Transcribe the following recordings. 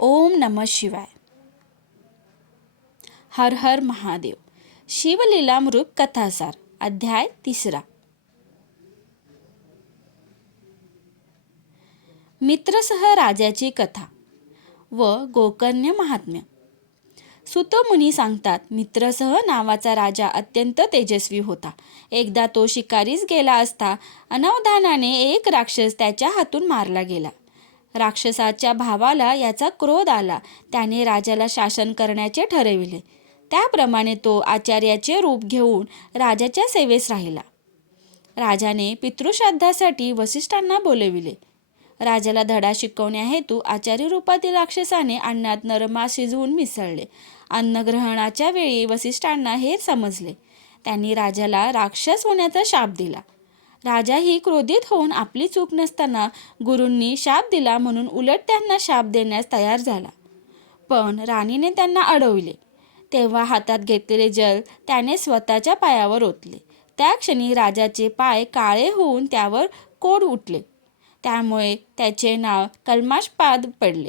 ओम नमः शिवाय. हर हर महादेव. शिवलीलामृत कथासार अध्याय 3. मित्रसह राजाची कथा व गोकर्ण महात्म्य. सुतमुनी सांगतात, मित्रसह नावाचा राजा अत्यंत तेजस्वी होता. एकदा तो शिकारीस गेला असता अनावधानाने एक राक्षस त्याच्या हातून मारला गेला. राक्षसाच्या भावाला याचा क्रोध आला. त्याने राजाला शासन करण्याचे ठरविले. त्याप्रमाणे तो आचार्याचे रूप घेऊन राजाच्या सेवेस राहिला. राजाने पितृश्राद्धासाठी वसिष्ठांना बोलविले. राजाला धडा शिकवण्याहेतू आचार्य रूपातील राक्षसाने अन्नात नरमास शिजवून मिसळले. अन्नग्रहणाच्या वेळी वसिष्ठांना हे समजले. त्यांनी राजाला राक्षस होण्याचा शाप दिला. राजाही क्रोधित होऊन आपली चूक नसताना गुरूंनी शाप दिला म्हणून उलट त्यांना शाप देण्यास तयार झाला. पण राणीने त्यांना अडविले. तेव्हा हातात घेतलेले जल त्याने स्वतःच्या पायावर ओतले. त्या क्षणी राजाचे पाय काळे होऊन त्यावर कोड उठले. त्यामुळे त्याचे नाव कल्माषपाद पडले.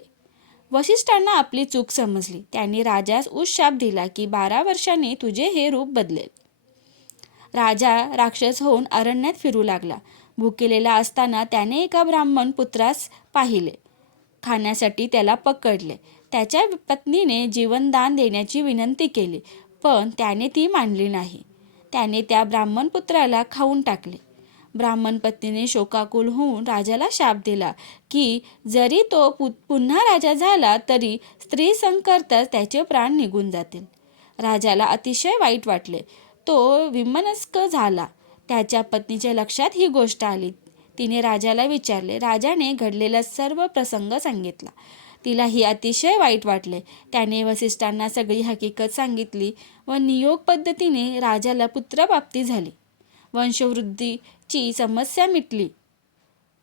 वसिष्ठांना आपली चूक समजली. त्यांनी राजास उशाप दिला की 12 वर्षांनी तुझे हे रूप बदलेल. राजा राक्षस होऊन अरण्यात फिरू लागला. भुकेलेला असताना त्याने एका ब्राह्मण पुत्रास पाहिले. खाण्यासाठी त्याला पकडले. त्याच्या पत्नीने जीवनदान देण्याची विनंती केली, पण त्याने ती मानली नाही. त्याने त्या ब्राह्मण पुत्राला खाऊन टाकले. ब्राह्मण पत्नीने शोकाकुल होऊन राजाला शाप दिला की जरी तो पुन्हा राजा झाला तरी स्त्री संकरताच त्याचे प्राण निघून जातील. राजाला अतिशय वाईट वाटले. तो विमनस्क झाला. त्याच्या पत्नीच्या लक्षात ही गोष्ट आली. तिने राजाला विचारले. राजाने घडलेला सर्व प्रसंग सांगितला. तिलाही अतिशय वाईट वाटले. त्याने वसिष्ठांना सगळी हकीकत सांगितली व नियोग पद्धतीने राजाला पुत्रप्राप्ती झाली. वंशवृद्धीची समस्या मिटली,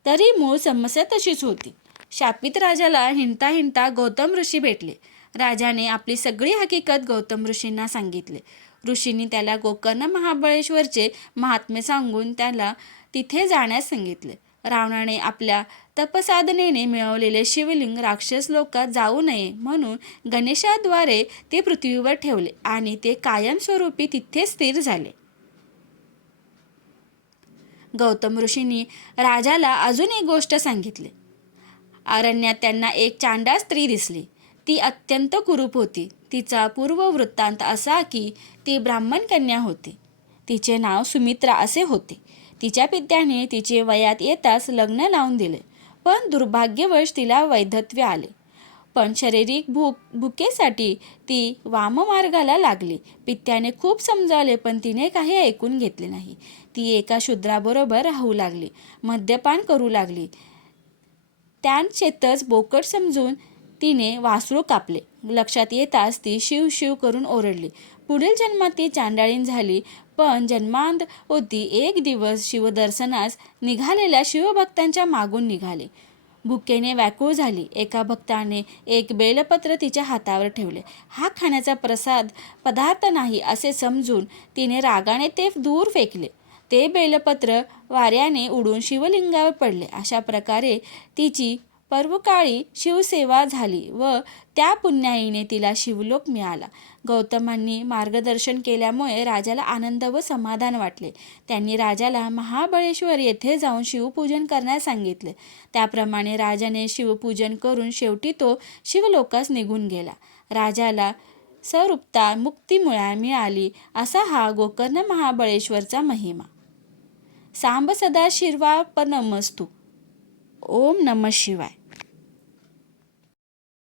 तरी मूळ समस्या तशीच होती. शापित राजाला हिंडता हिंडता गौतम ऋषी भेटले. राजाने आपली सगळी हकीकत गौतम ऋषींना सांगितले. ऋषींनी त्याला गोकर्ण महाबळेश्वरचे महात्म्य सांगून त्याला तिथे जाण्यास सांगितले. रावणाने आपल्या तपसाधनेने मिळवलेले शिवलिंग राक्षस लोकात जाऊ नये म्हणून गणेशाद्वारे ते पृथ्वीवर ठेवले आणि ते कायमस्वरूपी तिथे स्थिर झाले. गौतम ऋषींनी राजाला अजून एक गोष्ट सांगितली. अरण्यात त्यांना एक चांडाळ स्त्री दिसली. ती अत्यंत कुरूप होती. तिचा पूर्व वृत्तांत असा की ती ब्राह्मण कन्या होती. तिचे नाव सुमित्रा असे होते. तिच्या पित्याने तिचे वयात येताच लग्न लावून दिले, पण दुर्भाग्यवश तिला वैधव्य आले. पण शारीरिक भुकेसाठी ती वाममार्गाला लागली. पित्याने खूप समजावले, पण तिने काही ऐकून घेतले नाही. ती एका शूद्राबरोबर राहू लागली, मद्यपान करू लागली. त्यांचेतच बोकड समजून तिने वासरू कापले. लक्षात येताच ती शिव शिव करून ओरडली. पुढील जन्मात ती चांडाळीन झाली, पण जन्मांत होती. एक दिवस शिवदर्शनास निघालेल्या शिवभक्तांच्या मागून निघाले. भुकेने व्याकुळ झाली. एका भक्ताने एक बेलपत्र तिच्या हातावर ठेवले. हा खाण्याचा पदार्थ नाही असे समजून तिने रागाने ते दूर फेकले. ते बेलपत्र वाऱ्याने उडून शिवलिंगावर पडले. अशा प्रकारे तिची पर्वकाळी शिवसेवा झाली व त्या पुण्याईने तिला शिवलोक मिळाला. गौतमांनी मार्गदर्शन केल्यामुळे राजाला आनंद व समाधान वाटले. त्यांनी राजाला महाबळेश्वर येथे जाऊन शिवपूजन करण्यास सांगितले. त्याप्रमाणे राजाने शिवपूजन करून शेवटी तो शिवलोकास निघून गेला. राजाला स्वरूपता मुक्ती मिळाली. असा हा गोकर्ण महाबळेश्वरचा महिमा. सांब सदाशिवार्पणमस्तु. ओम नमः शिवाय.